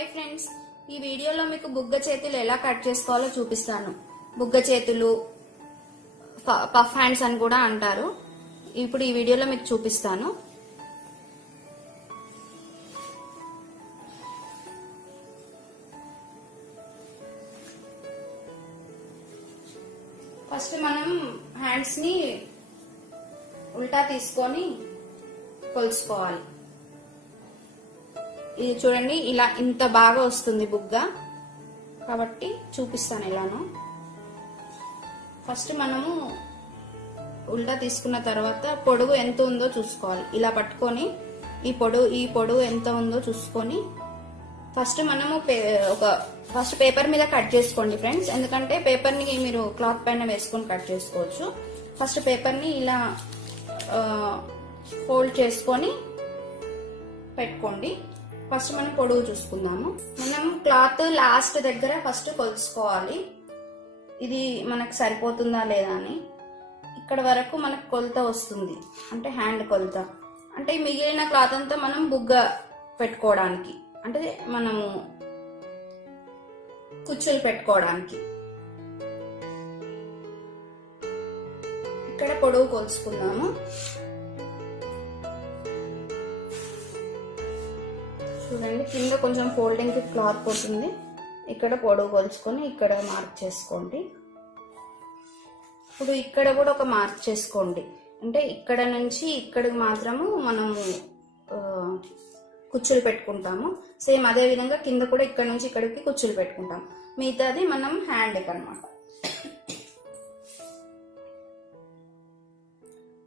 Hi friends, ఈ వీడియోలో మీకు బుగ్గ చేతులు ఎలా కట్ చేసుకోవాలో చూపిస్తాను. బుగ్గ చేతులు పఫ్ హ్యాండ్స్ అని కూడా అంటారు. ఇప్పుడు ఈ వీడియోలో మీకు చూపిస్తాను. ఫస్ట్ మనం హ్యాండ్స్ ని ఉల్టా తీసుకొని కొలుసుకోవాలి. ఇది చూడండి, ఇలా ఇంత బాగా వస్తుంది బుగ్గ. కాబట్టి చూపిస్తాను ఎలానో. ఫస్ట్ మనము ఉల్టా తీసుకున్న తర్వాత పొడుగు ఎంత ఉందో చూసుకోవాలి. ఇలా పట్టుకొని ఈ పొడుగు ఎంత ఉందో చూసుకొని ఫస్ట్ మనము ఫస్ట్ పేపర్ మీద కట్ చేసుకోండి ఫ్రెండ్స్. ఎందుకంటే పేపర్ ని మీరు క్లాత్ పైన వేసుకొని కట్ చేసుకోవచ్చు. ఫస్ట్ పేపర్ ని ఇలా ఫోల్డ్ చేసుకొని పెట్టుకోండి. ఫస్ట్ మనం పొడవు చూసుకుందాము. మనం క్లాత్ లాస్ట్ దగ్గర ఫస్ట్ కొలుసుకోవాలి. ఇది మనకు సరిపోతుందా లేదా అని. ఇక్కడ వరకు మనకు కొలత వస్తుంది, అంటే హ్యాండ్ కొలత. అంటే మిగిలిన క్లాత్ అంతా మనం బుగ్గ పెట్టుకోవడానికి, అంటే మనము కుచ్చులు పెట్టుకోవడానికి. ఇక్కడ పొడవు కొలుసుకుందాము. చూడండి, కింద కొంచెం ఫోల్డింగ్ కి క్లాత్ పోతుంది. ఇక్కడ పొడవు కొలుచుకొని ఇక్కడ మార్క్ చేసుకోండి. ఇప్పుడు ఇక్కడ కూడా ఒక మార్క్ చేసుకోండి. అంటే ఇక్కడ నుంచి ఇక్కడికి మాత్రము మనము కుచ్చులు పెట్టుకుంటాము. సేమ్ అదే విధంగా కింద కూడా ఇక్కడ నుంచి ఇక్కడికి కుచ్చులు పెట్టుకుంటాం. మిగతాది మనం హ్యాండ్కి అన్నమాట.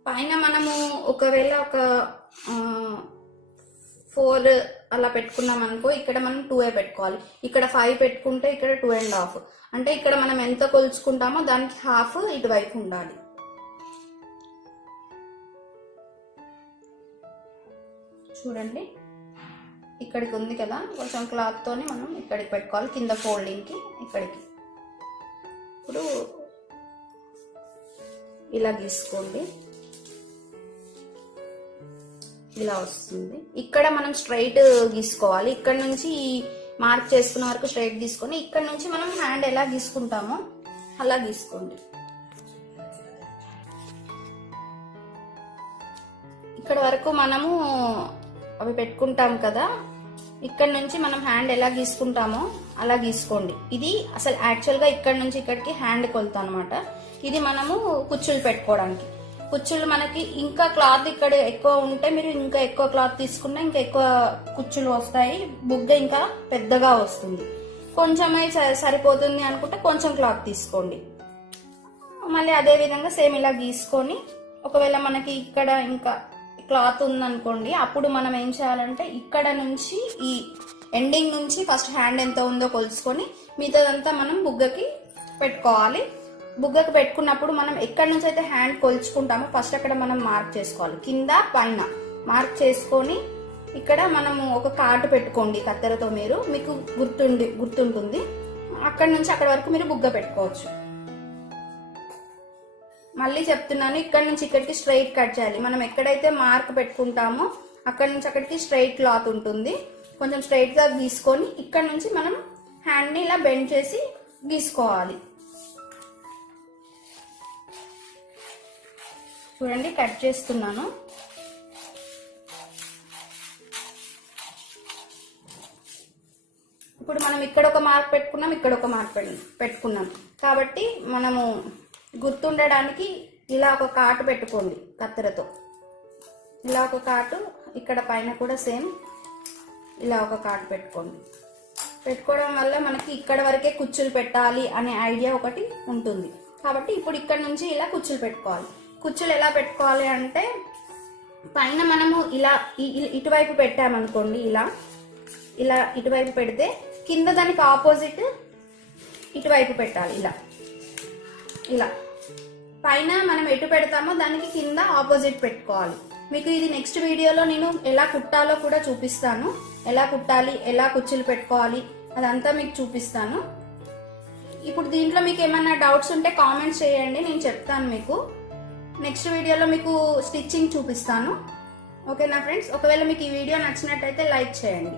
పైన మనము ఒకవేళ ఒక 4 అలా పెట్టుకున్నాం అనుకో, ఇక్కడ మనం 2 పెట్టుకోవాలి. ఇక్కడ 5 పెట్టుకుంటే ఇక్కడ 2.5. అంటే ఇక్కడ మనం ఎంత కొలుచుకుంటామో దానికి హాఫ్ ఇటువైపు ఉండాలి. చూడండి, ఇక్కడికి ఉంది కదా, కొంచెం క్లాత్ తోని మనం ఇక్కడికి పెట్టుకోవాలి, కింద ఫోల్డింగ్ కి ఇక్కడికి. ఇప్పుడు ఇలా గీసుకోండి. ఇలా వస్తుంది. ఇక్కడ మనం స్ట్రైట్ గీసుకోవాలి. ఇక్కడ నుంచి ఈ మార్క్ చేసుకున్న వరకు స్ట్రైట్ గీసుకొని ఇక్కడ నుంచి మనం హ్యాండ్ ఎలా గీసుకుంటామో అలా గీసుకోండి. ఇక్కడ వరకు మనము అవి పెట్టుకుంటాం కదా, ఇక్కడ నుంచి మనం హ్యాండ్ ఎలా గీసుకుంటామో అలా గీసుకోండి. ఇది అసలు యాక్చువల్ గా ఇక్కడ నుంచి ఇక్కడికి హ్యాండ్ కొలత అనమాట. ఇది మనము కుచ్చులు పెట్టుకోవడానికి. కుచ్చులు మనకి ఇంకా క్లాత్ ఇక్కడ ఎక్కువ ఉంటే మీరు ఇంకా ఎక్కువ క్లాత్ తీసుకున్నా ఇంకా ఎక్కువ కుచ్చులు వస్తాయి, బుగ్గ ఇంకా పెద్దగా వస్తుంది. కొంచెమై సరిపోతుంది అనుకుంటే కొంచెం క్లాత్ తీసుకోండి. మళ్ళీ అదే విధంగా సేమ్ ఇలా గీసుకొని, ఒకవేళ మనకి ఇక్కడ ఇంకా క్లాత్ ఉందనుకోండి, అప్పుడు మనం ఏం చేయాలంటే ఇక్కడ నుంచి ఈ ఎండింగ్ నుంచి ఫస్ట్ హ్యాండ్ ఎంత ఉందో కొలుసుకొని మిగతాదంతా మనం బుగ్గకి పెట్టుకోవాలి. బుగ్గకి పెట్టుకున్నప్పుడు మనం ఎక్కడి నుంచి అయితే హ్యాండ్ కొలుచుకుంటామో ఫస్ట్ అక్కడ మనం మార్క్ చేసుకోవాలి. కింద పైన మార్క్ చేసుకొని ఇక్కడ మనము ఒక కార్డు పెట్టుకోండి కత్తెరతో. మీకు గుర్తుంటుంది. అక్కడి నుంచి అక్కడ వరకు మీరు బుగ్గ పెట్టుకోవచ్చు. మళ్ళీ చెప్తున్నాను, ఇక్కడ నుంచి ఇక్కడికి స్ట్రైట్ కట్ చేయాలి. మనం ఎక్కడైతే మార్క్ పెట్టుకుంటామో అక్కడి నుంచి అక్కడికి స్ట్రైట్ క్లాత్ ఉంటుంది. కొంచెం స్ట్రైట్ గా గీసుకొని ఇక్కడ నుంచి మనం హ్యాండ్ ని ఇలా బెండ్ చేసి గీసుకోవాలి. చూడండి, కట్ చేస్తున్నాను. ఇప్పుడు మనం ఇక్కడ ఒక మార్క్ పెట్టుకున్నాం, ఇక్కడ ఒక మార్క్ పెట్టుకున్నాం. కాబట్టి మనము గుర్తుండడానికి ఇలా ఒక కాటు పెట్టుకోండి కత్తెరతో. ఇలా ఒక కాటు, ఇక్కడ పైన కూడా సేమ్ ఇలా ఒక కాటు పెట్టుకోండి. పెట్టుకోవడం వల్ల మనకి ఇక్కడ వరకే కుచ్చులు పెట్టాలి అనే ఐడియా ఒకటి ఉంటుంది. కాబట్టి ఇప్పుడు ఇక్కడ నుంచి ఇలా కుచ్చులు పెట్టుకోవాలి. కుచ్చులు ఎలా పెట్టుకోవాలి అంటే, పైన మనము ఇలా ఇటువైపు పెట్టామనుకోండి, ఇలా ఇటువైపు పెడితే కింద దానికి ఆపోజిట్ ఇటువైపు పెట్టాలి. ఇలా పైన మనం ఎటు పెడతామో దానికి కింద ఆపోజిట్ పెట్టుకోవాలి. మీకు ఇది నెక్స్ట్ వీడియోలో నేను ఎలా కుట్టాలో కూడా చూపిస్తాను. ఎలా కుట్టాలి, ఎలా కుచ్చులు పెట్టుకోవాలి అదంతా మీకు చూపిస్తాను. ఇప్పుడు దీంట్లో మీకు ఏమైనా డౌట్స్ ఉంటే కామెంట్స్ చేయండి, నేను చెప్తాను మీకు. నెక్స్ట్ వీడియోలో మీకు స్టిచ్చింగ్ చూపిస్తాను. ఓకేనా ఫ్రెండ్స్? ఒకవేళ మీకు ఈ వీడియో నచ్చినట్టయితే లైక్ చేయండి.